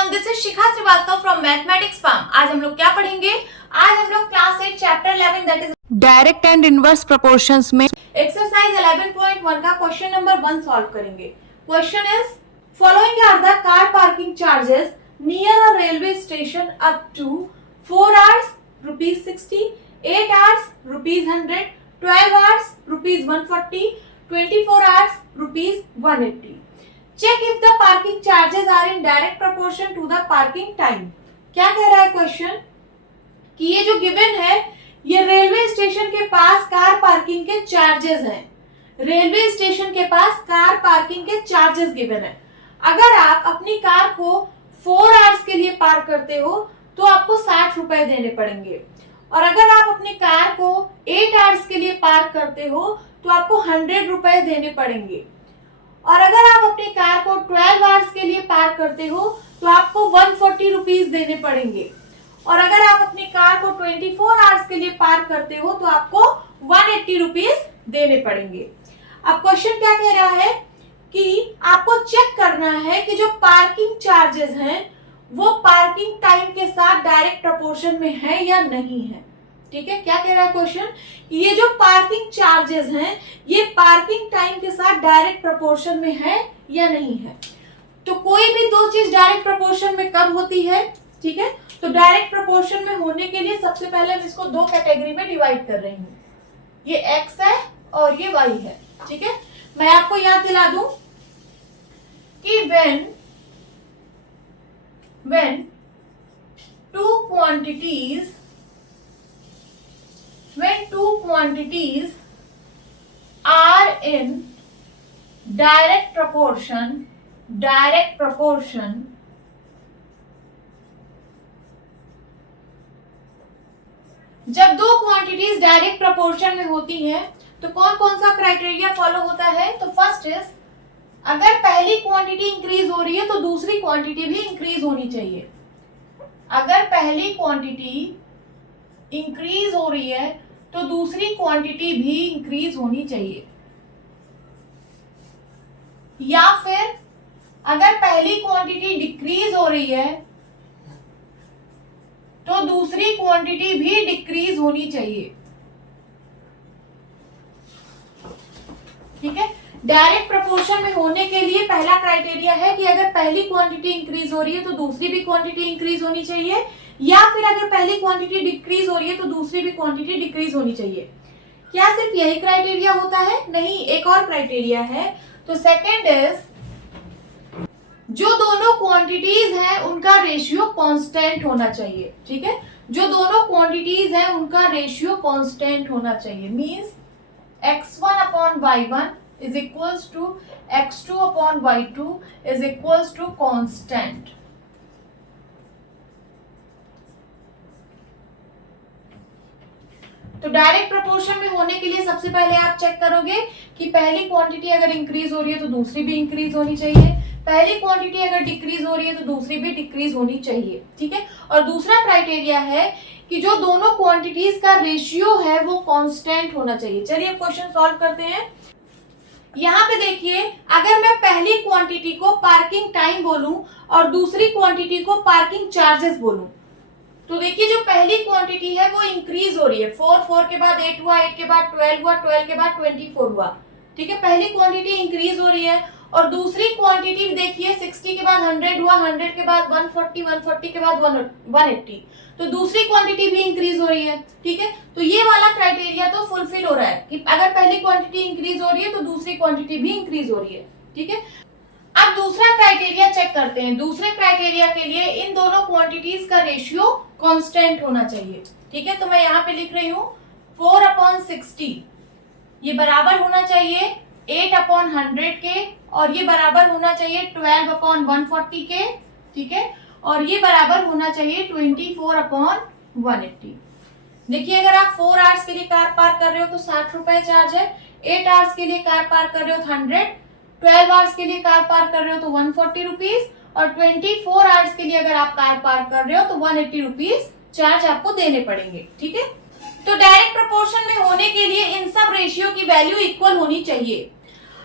Everyone, this is Shikha Srivastava from mathematics farm. आज हम लोग क्या पढ़ेंगे? आज हम लोग class 8 chapter 11 that is direct and inverse proportions में एक्सरसाइज 11.1 का क्वेश्चन नंबर 1 सॉल्व करेंगे। Question is following are the car parking charges near a railway station up to 4 hours ₹60, 8 hours ₹100, 12 hours ₹140, 24 hours ₹180। Check if the parking charges are in direct proportion to the parking time. क्या कह रहा है question कि ये जो given है ये railway station के पास कार पार्किंग के चार्जेस हैं। रेलवे स्टेशन के पास कार पार्किंग के चार्जेस गिवन है। अगर आप अपनी कार को 4 आवर्स के लिए पार्क करते हो तो आपको 60 रुपए देने पड़ेंगे, और अगर आप अपनी कार को 8 आवर्स के लिए पार्क करते हो तो आपको 100 रुपए देने पड़ेंगे, और अगर आप अपनी कार को 12 आवर्स के लिए पार्क करते हो तो आपको 140 रुपीज देने पड़ेंगे, और अगर आप अपनी कार को 24 आवर्स के लिए पार्क करते हो तो आपको 180 रुपीज देने पड़ेंगे। अब क्वेश्चन क्या कह रहा है कि आपको चेक करना है कि जो पार्किंग चार्जेस हैं वो पार्किंग टाइम के साथ डायरेक्ट प्रोपोर्शन में है या नहीं है। ठीक है, क्या कह रहा है क्वेश्चन? ये जो पार्किंग चार्जेस हैं ये पार्किंग टाइम के साथ डायरेक्ट प्रोपोर्शन में है या नहीं है। तो कोई भी दो चीज डायरेक्ट प्रोपोर्शन में कब होती है? ठीक है, तो डायरेक्ट प्रोपोर्शन में होने के लिए सबसे पहले हम इसको दो कैटेगरी में डिवाइड कर रही हूँ। ये x है और ये y है। ठीक है, मैं आपको याद दिला दूं कि when two quantities are in direct proportion, जब दो क्वांटिटीज डायरेक्ट प्रोपोर्शन में होती हैं तो कौन कौन सा क्राइटेरिया फॉलो होता है? तो फर्स्ट इज, अगर पहली क्वांटिटी इंक्रीज हो रही है तो दूसरी क्वांटिटी भी इंक्रीज होनी चाहिए। अगर पहली क्वांटिटी इंक्रीज हो रही है तो दूसरी क्वांटिटी भी इंक्रीज होनी चाहिए, या फिर अगर पहली क्वांटिटी डिक्रीज हो रही है तो दूसरी क्वांटिटी भी डिक्रीज होनी चाहिए। ठीक है, डायरेक्ट प्रोपोर्शन में होने के लिए पहला क्राइटेरिया है कि अगर पहली क्वांटिटी इंक्रीज हो रही है तो दूसरी भी क्वांटिटी इंक्रीज होनी चाहिए, या फिर अगर पहली क्वांटिटी डिक्रीज हो रही है तो दूसरी भी क्वांटिटी डिक्रीज होनी चाहिए। क्या सिर्फ यही क्राइटेरिया होता है? नहीं, एक और क्राइटेरिया है। तो सेकंड इज, जो दोनों क्वांटिटीज हैं उनका रेशियो कांस्टेंट होना चाहिए। ठीक है, जो दोनों क्वांटिटीज हैं उनका रेशियो कांस्टेंट होना चाहिए। Means x1 upon y1 is equals to x2 upon y2 is equals to constant। तो डायरेक्ट प्रोपोर्शन में होने के लिए सबसे पहले आप चेक करोगे कि पहली क्वांटिटी अगर इंक्रीज हो रही है तो दूसरी भी इंक्रीज होनी चाहिए, पहली क्वांटिटी अगर डिक्रीज हो रही है तो दूसरी भी डिक्रीज होनी चाहिए। ठीक है, और दूसरा क्राइटेरिया है कि जो दोनों क्वांटिटीज का रेशियो है वो कांस्टेंट होना चाहिए। चलिए अब क्वेश्चन सॉल्व करते हैं। यहाँ पे देखिए, अगर मैं पहली क्वांटिटी को पार्किंग टाइम बोलूं और दूसरी क्वांटिटी को पार्किंग चार्जेस बोलूं, तो देखिए जो पहली क्वांटिटी है वो इंक्रीज हो रही है। 4 के बाद 8 हुआ, 8 के बाद 12 हुआ, 12 के बाद 24 हुआ। ठीक है, पहली क्वांटिटी इंक्रीज हो रही है, और दूसरी क्वांटिटी देखिए 60 के बाद 100 हुआ, 100 के बाद 140, 140 के बाद 180, तो दूसरी क्वांटिटी भी इंक्रीज हो रही है। ठीक है, तो ये वाला क्राइटेरिया तो फुलफिल हो रहा है कि अगर पहली क्वांटिटी इंक्रीज हो रही है तो दूसरी क्वांटिटी भी इंक्रीज हो रही है। ठीक है, अब दूसरा क्राइटेरिया चेक करते हैं। दूसरे क्राइटेरिया के लिए इन दोनों क्वांटिटीज का रेशियो कांस्टेंट होना चाहिए। ठीक है, तो मैं यहाँ पे लिख रही हूँ 4/60 ये बराबर होना चाहिए 8/100 के, और ये बराबर होना चाहिए 12/140 के। ठीक है, और ये बराबर होना चाहिए 24/180। देखिए, अगर आप 4 आवर्स के लिए कार पार्क कर रहे हो तो 60 रुपए चार्ज है, 8 आवर्स के लिए कार पार्क कर रहे हो तो 100, 12 आवर्स के लिए कार पार्क कर रहे हो तो 140 रुपीज, और 24 आवर्स के लिए अगर आप कार पार्क कर रहे हो तो 180 रुपीज चार्ज आपको देने पड़ेंगे। ठीक है, तो डायरेक्ट प्रोपोर्शन में होने के लिए इन सब रेशियो की वैल्यू इक्वल होनी चाहिए।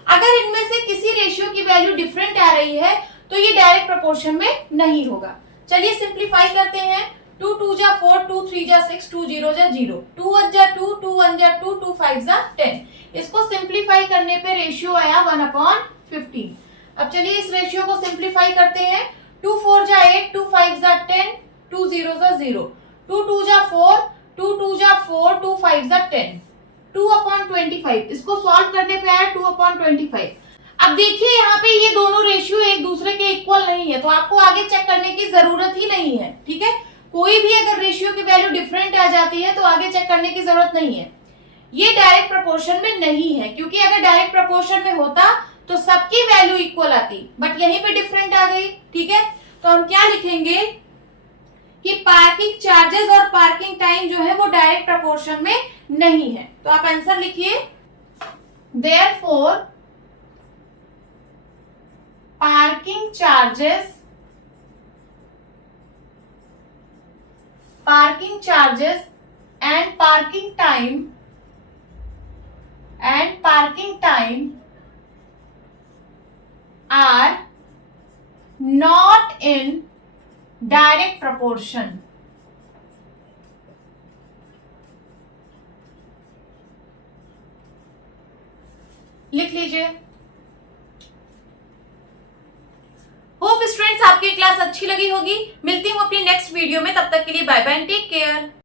अगर इनमें से किसी रेशियो की वैल्यू डिफरेंट आ रही है तो ये डायरेक्ट प्रोपोर्शन में नहीं होगा। चलिए सिंप्लीफाई करते हैं। 2 2 जा 4, 2 3 जा 6, 2 0 जा 0, 2 1 जा 2, 2 1 जा 2, 2 5 जा 10। इसको सिंप्लीफाई करने पे रेशियो आया 1/15। अब चलिए इस रेशियो को सिंप्लीफाई करते हैं। 2 4 जा 8, 2 5 जा 10, 2 0 जा 0, 2 2 जा 4, 2 2 जा 4, 2 5 जा 10, 2/25। इसको सॉल्व करने पे आया 2/25। अब देखिए यहाँ पे ये दोनों रेशियो एक दूसरे के इक्वल नहीं है, तो आपको आगे चेक करने की जरूरत ही नहीं है। ठीक है, कोई भी अगर रेशियो की वैल्यू डिफरेंट आ जाती है तो आगे चेक करने की जरूरत नहीं है। ये डायरेक्ट प्रोपोर्शन में नहीं है, क्योंकि अगर डायरेक्ट प्रोपोर्शन में होता तो सबकी वैल्यू इक्वल आती, बट यहीं पे डिफरेंट आ गई। ठीक है, तो हम क्या लिखेंगे कि पार्किंग चार्जेस और पार्किंग टाइम जो है वो डायरेक्ट प्रोपोर्शन में नहीं है। तो आप आंसर लिखिए, therefore parking charges and parking time are not in direct proportion. लिख लीजिए। होप स्टूडेंट्स आपकी क्लास अच्छी लगी होगी। मिलती हूँ अपनी नेक्स्ट वीडियो में, तब तक के लिए bye bye and take care.